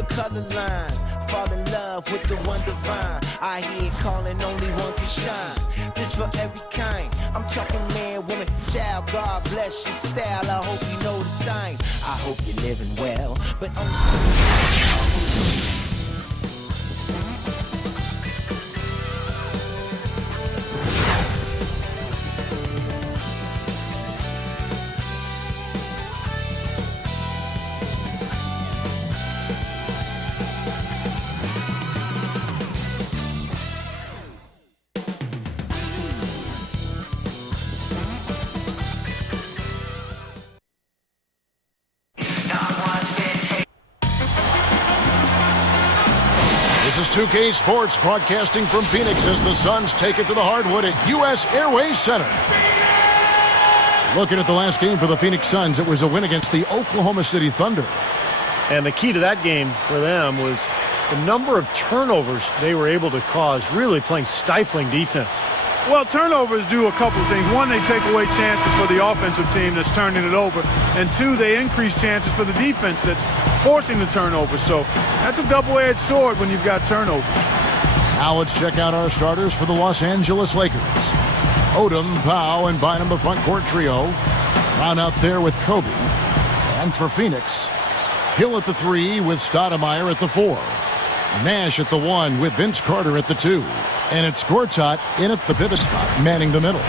the color line. Fall in love with the one divine. I hear it calling, only one can shine. This for every kind. I'm talking man, woman, child. God bless your style. I hope you know the time. I hope you're living well, but This is 2K Sports broadcasting from Phoenix as the Suns take it to the hardwood at U.S. Airways Center. Looking at the last game for the Phoenix Suns, it was a win against the Oklahoma City Thunder. And the key to that game for them was the number of turnovers they were able to cause, really playing stifling defense. Well, turnovers do a couple of things. One, they take away chances for the offensive team that's turning it over. And two, they increase chances for the defense that's forcing the turnover. So that's a double-edged sword when you've got turnover. Now let's check out our starters for the Los Angeles Lakers. Odom, Powell, and Bynum, the front court trio. Brown out there with Kobe. And for Phoenix, Hill at the 3 with Stoudemire at the 4. Nash at the 1 with Vince Carter at the 2. And it's Gortat in at the pivot spot, manning the middle.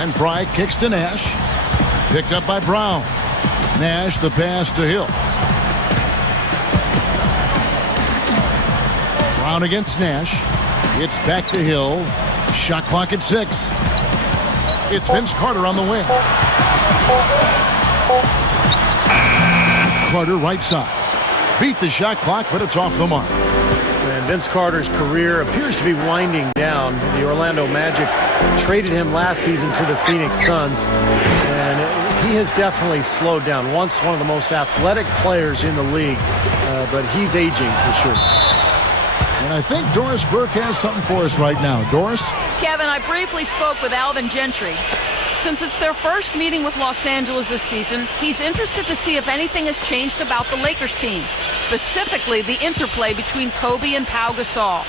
And Fry kicks to Nash. Picked up by Brown. Nash, the pass to Hill. Brown against Nash. It's back to Hill. Shot clock at 6. It's Vince Carter on the wing. Carter right side. Beat the shot clock, but it's off the mark. And Vince Carter's career appears to be winding down. The Orlando Magic traded him last season to the Phoenix Suns, and he has definitely slowed down. Once one of the most athletic players in the league, but he's aging for sure. And I think Doris Burke has something for us right now. Doris? Kevin, I briefly spoke with Alvin Gentry. Since it's their first meeting with Los Angeles this season, he's interested to see if anything has changed about the Lakers team, specifically the interplay between Kobe and Pau Gasol.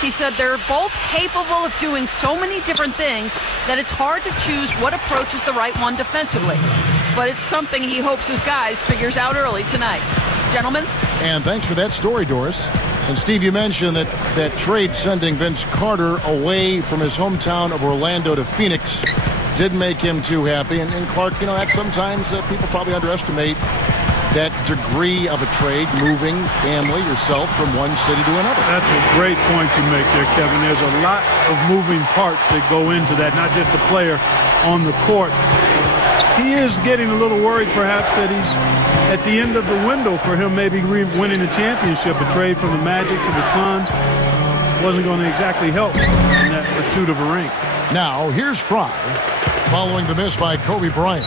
He said they're both capable of doing so many different things that it's hard to choose what approach is the right one defensively. But it's something he hopes his guys figures out early tonight. Gentlemen? And thanks for that story, Doris. And Steve, you mentioned that trade sending Vince Carter away from his hometown of Orlando to Phoenix didn't make him too happy. And Clark, you know, that sometimes people probably underestimate that degree of a trade, moving family, yourself, from one city to another. That's a great point you make there, Kevin. There's a lot of moving parts that go into that, not just the player on the court. He is getting a little worried, perhaps, that he's at the end of the window for him maybe winning the championship. A trade from the Magic to the Suns wasn't going to exactly help in that pursuit of a ring. Now, here's Fry, following the miss by Kobe Bryant.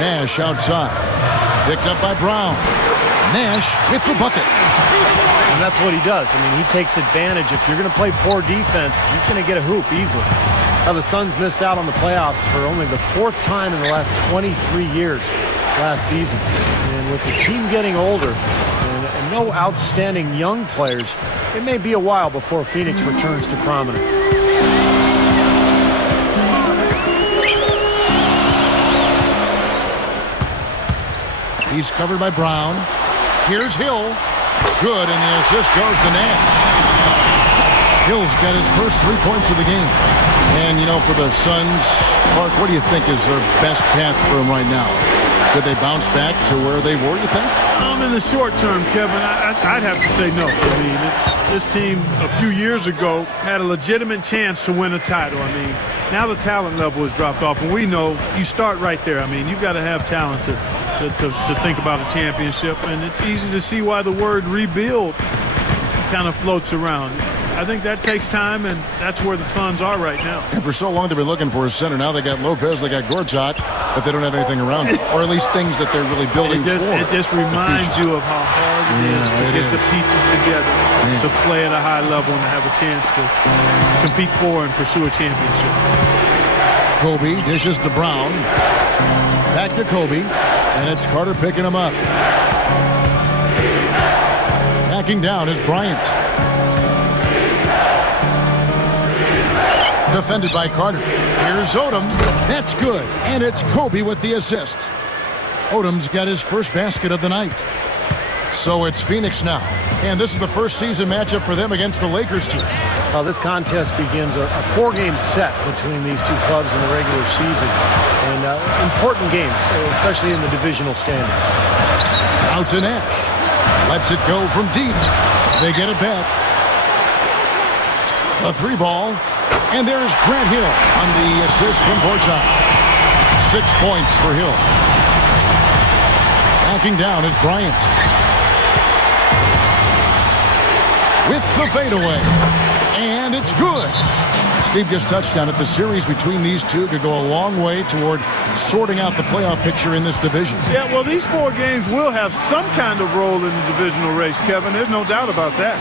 Nash outside. Picked up by Brown. Nash with the bucket. And that's what he does. I mean, he takes advantage. If you're going to play poor defense, he's going to get a hoop easily. Now, the Suns missed out on the playoffs for only the 4th time in the last 23 years last season. And with the team getting older and no outstanding young players, it may be a while before Phoenix returns to prominence. He's covered by Brown. Here's Hill. Good, and the assist goes to Nash. Hill's got his first 3 points of the game. And, you know, for the Suns, Clark, what do you think is their best path for them right now? Could they bounce back to where they were, you think? In the short term, Kevin, I'd have to say no. I mean, this team a few years ago had a legitimate chance to win a title. I mean, now the talent level has dropped off, and we know you start right there. I mean, you've got to have talent to think about a championship, and it's easy to see why the word rebuild kind of floats around. I think that takes time, and that's where the Suns are right now. And for so long they've been looking for a center. Now they got Lopez, they got Gortat, but they don't have anything around it, or at least things that they're really building toward. It just reminds you of how hard it is to get the pieces together to play at a high level and to have a chance to compete for and pursue a championship. Kobe dishes to Brown. Back to Kobe, and it's Carter picking him up. Backing down is Bryant. Defended by Carter. Here's Odom. That's good, and it's Kobe with the assist. Odom's got his first basket of the night. So it's Phoenix now, and this is the first season matchup for them against the Lakers team. Well, this contest begins a four-game set between these two clubs in the regular season, and important games, especially in the divisional standings. Out to Nash. Lets it go from deep. They get it back. A three ball, and there's Grant Hill on the assist from Borchak. 6 points for Hill. Backing down is Bryant. With the fadeaway. And it's good. Steve just touched on it. The series between these two could go a long way toward sorting out the playoff picture in this division. Yeah, well, these 4 games will have some kind of role in the divisional race, Kevin. There's no doubt about that.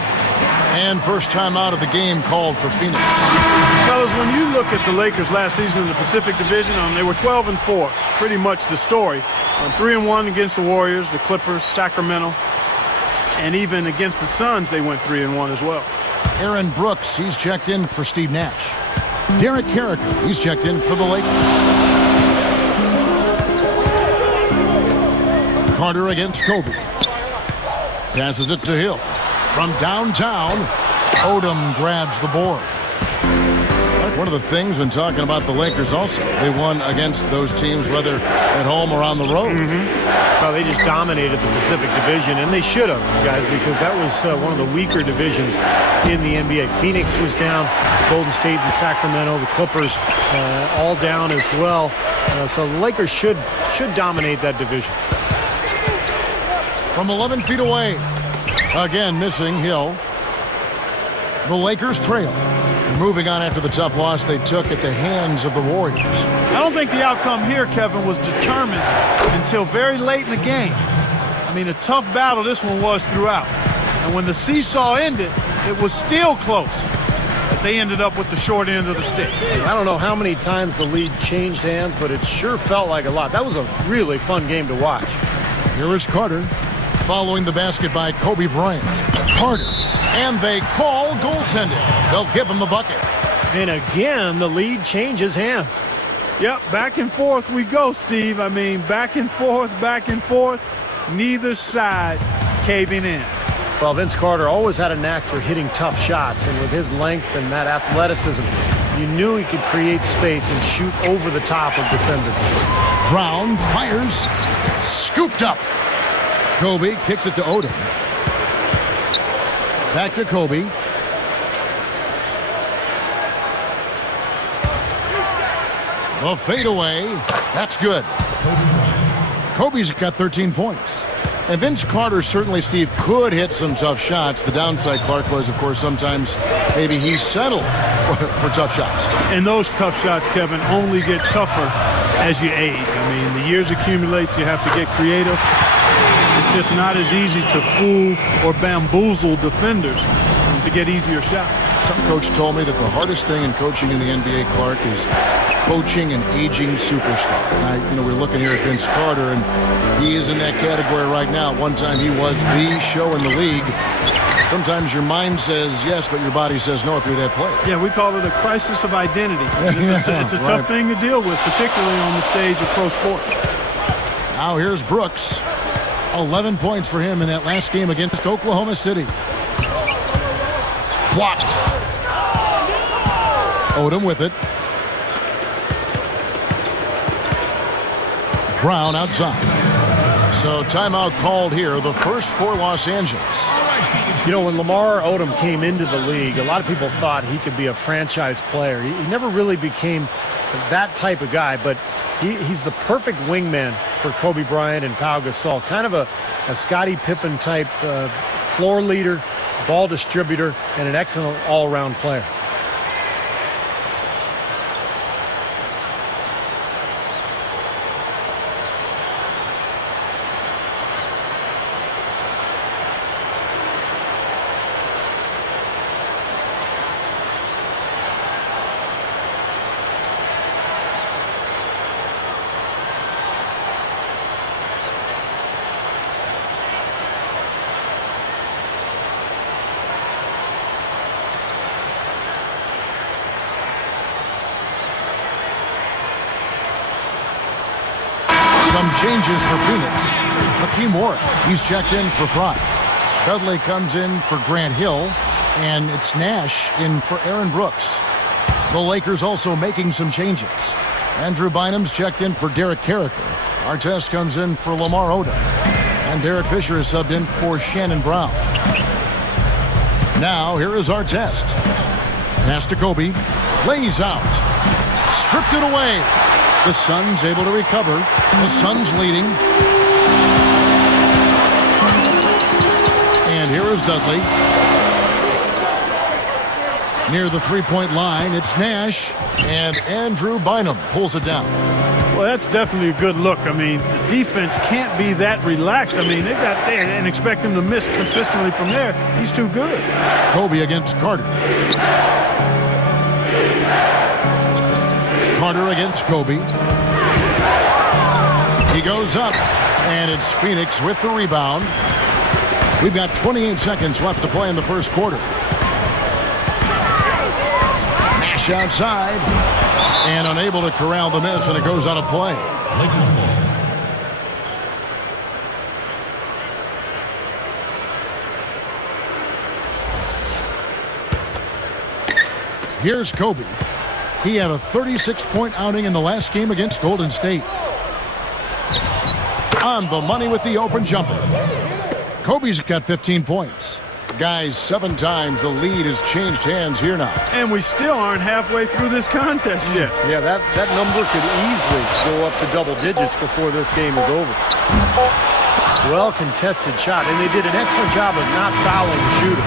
And first time out of the game called for Phoenix. Fellas, when you look at the Lakers last season in the Pacific Division, they were 12-4. Pretty much the story. 3-1 against the Warriors, the Clippers, Sacramento. And even against the Suns, they went 3-1 as well. Aaron Brooks, he's checked in for Steve Nash. Derek Carricker, he's checked in for the Lakers. Carter against Kobe. Passes it to Hill. From downtown, Odom grabs the board. One of the things when talking about the Lakers also, they won against those teams, whether at home or on the road. Well, they just dominated the Pacific Division, and they should have, guys, because that was one of the weaker divisions in the NBA. Phoenix was down, Golden State and Sacramento, the Clippers all down as well. So the Lakers should dominate that division. From 11 feet away, again missing Hill. The Lakers trail. Moving on after the tough loss they took at the hands of the Warriors. I don't think the outcome here, Kevin, was determined until very late in the game. I mean, a tough battle this one was throughout. And when the seesaw ended, it was still close. But they ended up with the short end of the stick. I don't know how many times the lead changed hands, but it sure felt like a lot. That was a really fun game to watch. Here is Carter following the basket by Kobe Bryant. Carter. And they call goaltending. They'll give him the bucket. And again, the lead changes hands. Yep, back and forth we go, Steve. I mean, back and forth, neither side caving in. Well, Vince Carter always had a knack for hitting tough shots, and with his length and that athleticism, you knew he could create space and shoot over the top of defenders. Brown fires, scooped up. Kobe kicks it to Odom. Back to Kobe. The fadeaway. That's good. Kobe's got 13 points. And Vince Carter certainly, Steve, could hit some tough shots. The downside, Clark, was, of course, sometimes maybe he settled for tough shots. And those tough shots, Kevin, only get tougher as you age. I mean, the years accumulate. You have to get creative. It's just not as easy to fool or bamboozle defenders to get easier shots. Some coach told me that the hardest thing in coaching in the NBA, Clark, is coaching an aging superstar. And we're looking here at Vince Carter, and he is in that category right now. At one time, he was the show in the league. Sometimes your mind says yes, but your body says no if you're that player. Yeah, we call it a crisis of identity. It's a tough thing to deal with, particularly on the stage of pro sports. Now here's Brooks. 11 points for him in that last game against Oklahoma City. Blocked. Odom with it. Brown outside. So timeout called here, the first for Los Angeles. You know, when Lamar Odom came into the league, a lot of people thought he could be a franchise player. He never really became that type of guy, but he's the perfect wingman for Kobe Bryant and Pau Gasol. Kind of a Scottie Pippen type floor leader, ball distributor, and an excellent all-around player. Some changes for Phoenix. Hakeem Warwick, he's checked in for Fry. Dudley comes in for Grant Hill, and it's Nash in for Aaron Brooks. The Lakers also making some changes. Andrew Bynum's checked in for Derek Carricker. Artest comes in for Lamar Odom. And Derek Fisher is subbed in for Shannon Brown. Now, here is Artest. Pass to Kobe. Lays out. Stripped it away. The Suns able to recover. The Suns leading. And here is Dudley. Near the three-point line, it's Nash. And Andrew Bynum pulls it down. Well, that's definitely a good look. I mean, the defense can't be that relaxed. I mean, they got there and expect him to miss consistently from there. He's too good. Kobe against Carter. Carter against Kobe. He goes up, and it's Phoenix with the rebound. We've got 28 seconds left to play in the first quarter. Nash outside, and unable to corral the miss, and it goes out of play. Here's Kobe. He had a 36-point outing in the last game against Golden State. On the money with the open jumper. Kobe's got 15 points. Guys, 7 times the lead has changed hands here now. And we still aren't halfway through this contest yet. Yeah, that number could easily go up to double digits before this game is over. Well-contested shot, and they did an excellent job of not fouling the shooter.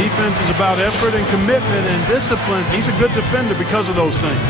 Defense is about effort and commitment and discipline. He's a good defender because of those things.